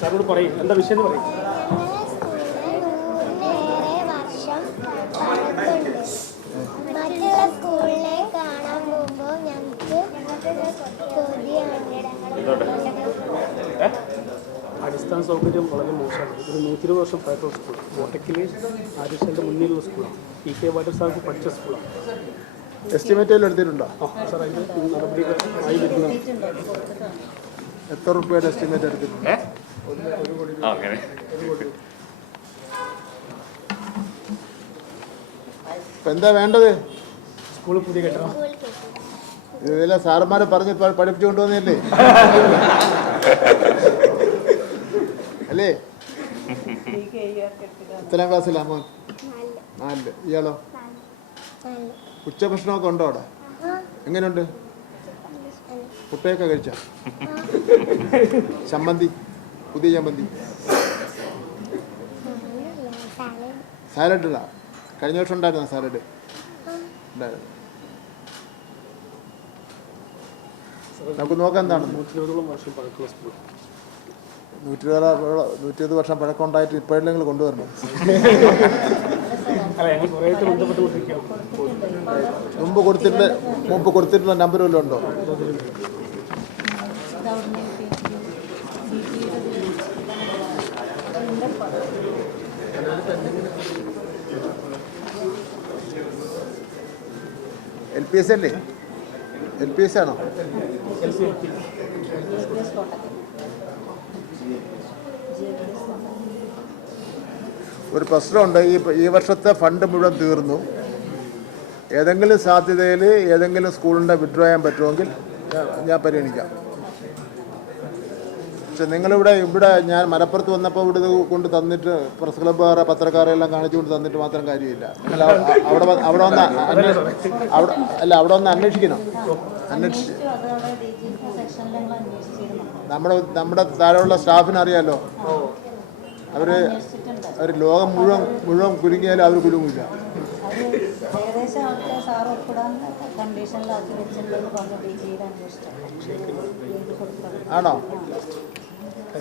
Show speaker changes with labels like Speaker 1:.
Speaker 1: സാറിനോട് പറയും. എന്താ വിഷയം എന്ന് പറയും. അടിസ്ഥാന സൗകര്യം വളരെ മോശമാണ്. ഒരു നൂറ്റി ഇരുപത് വർഷം പഴക്കമുള്ള സ്കൂൾ കോട്ടക്കിൽ ആര്യശന്റെ മുന്നിലുള്ള സ്കൂളാണ്. പി കെ വാട്ടർ സാർക്ക് പഠിച്ച സ്കൂളാണ്.
Speaker 2: എസ്റ്റിമേറ്റ് എടുത്തിട്ടുണ്ടോ?
Speaker 1: ആ സാർ അതിന്റെ നടപടികൾ ആയി വരുന്നതാണ്.
Speaker 2: എത്ര റുപ്യയുടെ എസ്റ്റിമേറ്റ് എടുത്തിട്ടുണ്ട്? ഇപ്പൊ എന്താ വേണ്ടത്?
Speaker 1: സ്കൂളിൽ പുതിയ കെട്ടണം
Speaker 2: ഇതെല്ലാം സാറന്മാരെ പറഞ്ഞ് പഠിപ്പിച്ചു കൊണ്ടുവന്നില്ലേ അല്ലേ? എത്രാം ക്ലാസ്സിലാ മോൻ? നാലിൽ. ഇയാളോ? ഉച്ചഭക്ഷണമൊക്കെ ഉണ്ടോ അവിടെ? എങ്ങനെയുണ്ട്? കുട്ടയൊക്കെ കഴിച്ച? ചമ്മന്തി? പുതിയ ചമ്മന്തി സാലഡ് ഇടാ കഴിഞ്ഞ വർഷം ഉണ്ടായിരുന്നോ സാലഡ്? ഉണ്ടായിരുന്നു. നമുക്ക് നോക്കാം എന്താണ്.
Speaker 1: നൂറ്റി വർഷം
Speaker 2: ഇരുപത് വർഷം പഴക്കം ഉണ്ടായിട്ട് ഇപ്പോഴെല്ലാം നിങ്ങൾ കൊണ്ടുവരണം? മുമ്പ് കൊടുത്തിട്ടുള്ള മുമ്പ് കൊടുത്തിട്ടുള്ള നമ്പർ വല്ലതും ഉണ്ടോ? എൽ പി എസ് അല്ലേ? എൽ പി എസ് ആണോ? ഒരു പ്രശ്നമുണ്ട്. ഈ ഈ വർഷത്തെ ഫണ്ട് മുഴുവൻ തീർന്നു. ഏതെങ്കിലും സാധ്യതയിൽ ഏതെങ്കിലും സ്കൂളിന്റെ വിഡ്രോ ചെയ്യാൻ പറ്റുമെങ്കിൽ ഞാൻ- പരിഗണിക്കാം. പക്ഷെ നിങ്ങളിവിടെ ഇവിടെ ഞാൻ മലപ്പുറത്ത് വന്നപ്പോൾ ഇവിടെ കൊണ്ട് തന്നിട്ട് പ്രസ് ക്ലബ്ബുകാരെ പത്രക്കാരെ എല്ലാം കാണിച്ചു കൊണ്ട് തന്നിട്ട് മാത്രം കാര്യമില്ല. നിങ്ങൾ അവ- അവിടെ അവിടെ വന്ന് അവിടെ അല്ല അവിടെ വന്ന് അന്വേഷിക്കണം. അന്വേഷിച്ച്. നമ്മുടെ നമ്മുടെ താഴെയുള്ള സ്റ്റാഫിന് അറിയാലോ? അവർ അവർ ലോകം മുഴുവൻ മുഴുവൻ കുലുങ്ങിയാലും അവർ കുലുങ്ങില്ല ആണോ?